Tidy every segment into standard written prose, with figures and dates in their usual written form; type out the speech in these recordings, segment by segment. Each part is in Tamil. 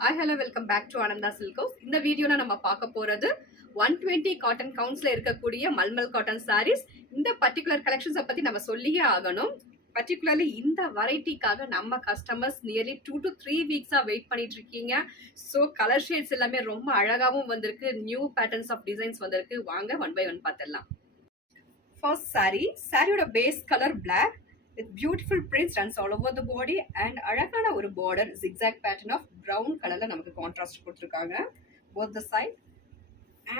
Hi hello welcome back to Ananda silk house. இந்த வீடியோல நம்ம பார்க்க போறது 120 காட்டன் கவுண்ட்ஸ்ல இருக்கக்கூடிய மல்மல் காட்டன் சாரீஸ். இந்த பர்டிகுலர் கலெக்ஷன்ஸை பத்தி நம்ம சொல்லியே ஆகணும். பர்டிகுலர்லி இந்த வெரைட்டிக்காக நம்ம கஸ்டமர்ஸ் நியர்லி 2 to 3 வீக்ஸா வெயிட் பண்ணிட்டு இருக்கீங்க. ஸோ கலர் ஷேட்ஸ் எல்லாமே ரொம்ப அழகாவும் வந்திருக்கு, நியூ பேட்டர்ன்ஸ் ஆஃப் டிசைன்ஸ் வந்திருக்கு. வாங்க ஒன் பை ஒன் பார்த்துடலாம். ஃபர்ஸ்ட் சாரியோட base colour black with beautiful prints runs all over the body and அழகான ஒரு border zigzag pattern of brown colorல நமக்கு contrast கொடுத்திருக்காங்க both the side.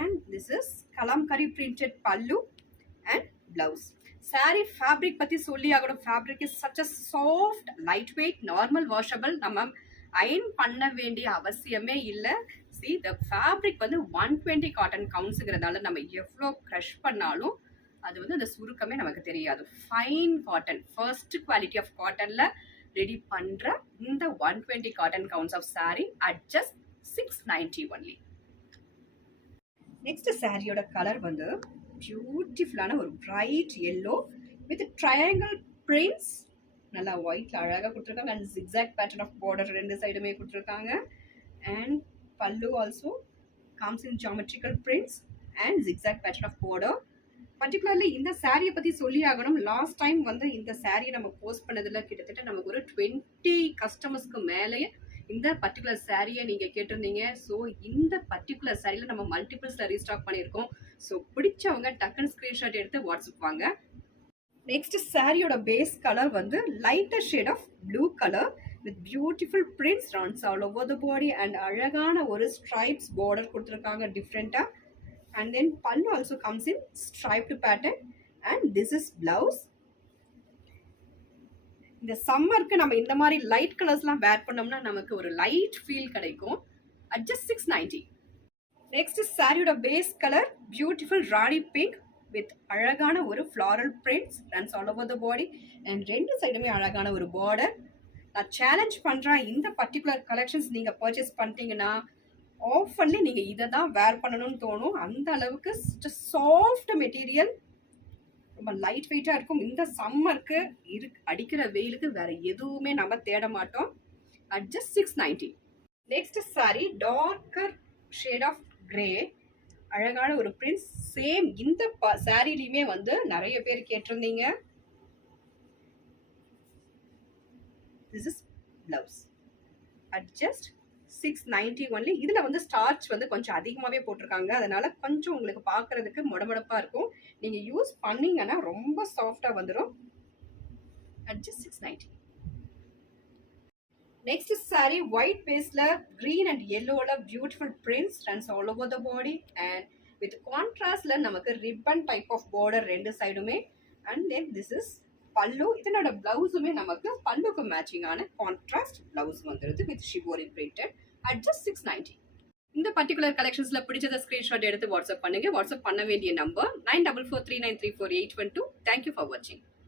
And this is kalamkari printed pallu and blouse. Saree fabric பத்தி சொல்லி ஆகணும். Fabric is such a soft, lightweight, normal washable. நம்ம அயன் பண்ண வேண்டிய அவசியமே இல்லை. See, the fabric வந்து 120 காட்டன் கவுண்ட்ஸுங்கிறதால நம்ம எவ்வளோ க்ரஷ் பண்ணாலும் அது வந்து அந்த சுருக்கமே நமக்கு தெரியாது. Fine cotton, first quality of காட்டன்ல ரெடி பண்ற இந்த 120 cotton counts of sari at just 690 only. Next சாரியோட கலர் வந்து பியூட்டிஃபுல்லான ஒரு bright yellow with triangle prints, நல்லா ஒயிட்ல அழகாக கொடுத்துருக்காங்க. And zigzag pattern of border ரெண்டு சைடுமே கொடுத்துருக்காங்க. And pallu also comes in geometrical prints and zigzag pattern of border. Particularly இந்த சாரியை பற்றி சொல்லி ஆகணும். லாஸ்ட் டைம் வந்து இந்த சாரியை நம்ம போஸ்ட் பண்ணதில் கிட்டத்தட்ட நமக்கு ஒரு 20 கஸ்டமர்ஸ்க்கு மேலேயே இந்த பர்டிகுலர் சாரியை நீங்கள் கேட்டிருந்தீங்க. ஸோ இந்த பர்டிகுலர் சாரியில் நம்ம மல்டிபிள்ஸில் ரீஸ்டாக் பண்ணியிருக்கோம். ஸோ பிடிச்சவங்க டக்குன்னு ஸ்க்ரீன்ஷாட் எடுத்து வாட்ஸ்அப் வாங்க. நெக்ஸ்ட் சாரியோட பேஸ் கலர் வந்து lighter shade of blue colour with beautiful prints runs all over the body and அழகான ஒரு ஸ்ட்ரைப்ஸ் பார்டர் கொடுத்துருக்காங்க டிஃப்ரெண்ட்டாக. And then pallu also comes in striped pattern and this is blouse. இந்த சம்மருக்கு நம்ம இந்த மாதிரி லைட் கலர்ஸ்லாம் வேர் பண்ணோம்னா நமக்கு ஒரு லைட் ஃபீல் கிடைக்கும். At just 690. நெக்ஸ்ட் சாரியோட base colour beautiful rani pink with அழகான ஒரு floral prints runs all over the body and ரெண்டு சைடுமே அழகான ஒரு பார்டர். நான் சேலஞ்ச் பண்ணுறேன், இந்த பர்டிகுலர் கலெக்ஷன்ஸ் நீங்கள் பர்ச்சேஸ் பண்ணிட்டீங்கன்னா ஆஃபர்லி நீங்கள் இதை தான் வேர் பண்ணணும்னு தோணும். அந்த அளவுக்கு சாஃப்ட் மெட்டீரியல், ரொம்ப லைட் வெயிட்டாக இருக்கும். இந்த சம்மருக்கு அடிக்கிற வெயிலுக்கு வேற எதுவுமே நம்ம தேட மாட்டோம். At just 690. Next sari darker shade of grey, அழகான ஒரு பிரிண்ட்ஸ். சேம் இந்த சாரிலையுமே வந்து நிறைய பேர் கேட்டிருந்தீங்க. This is blouse at just 690 only. இதில் வந்து ஸ்டார்ச் வந்து கொஞ்சம் அதிகமாகவே போட்டிருக்காங்க, அதனால கொஞ்சம் உங்களுக்கு பார்க்கறதுக்கு முடமுடப்பாக இருக்கும். நீங்கள் யூஸ் பண்ணீங்கன்னா ரொம்ப சாஃப்டாக வந்துடும். At just 690. Next sari white பேஸ்ல கிரீன் அண்ட் எல்லோல beautiful prints runs all over the body and with கான்ட்ராஸ்ட்ல நமக்கு ரிப்பன் டைப் ஆஃப் பார்டர் ரெண்டு சைடுமே. அண்ட் தென் திஸ் இஸ் பல்லு. இதனோட பிளவுஸுமே நமக்கு பல்லுக்கு மேட்சிங்கான கான்ட்ராஸ்ட் பிளவுஸ் வந்துருது with shibori printed at just 690. இந்த பர்டிகுலர் கலெக்ஷன்ஸ்ல பிடிச்சத ஸ்கிரீன்ஷாட் எடுத்து வாட்ஸ்அப் பண்ணுங்க. வாட்ஸ்அப் பண்ண வேண்டிய நம்பர் 9443934812. தேங்க்யூ ஃபார் வாட்சிங்.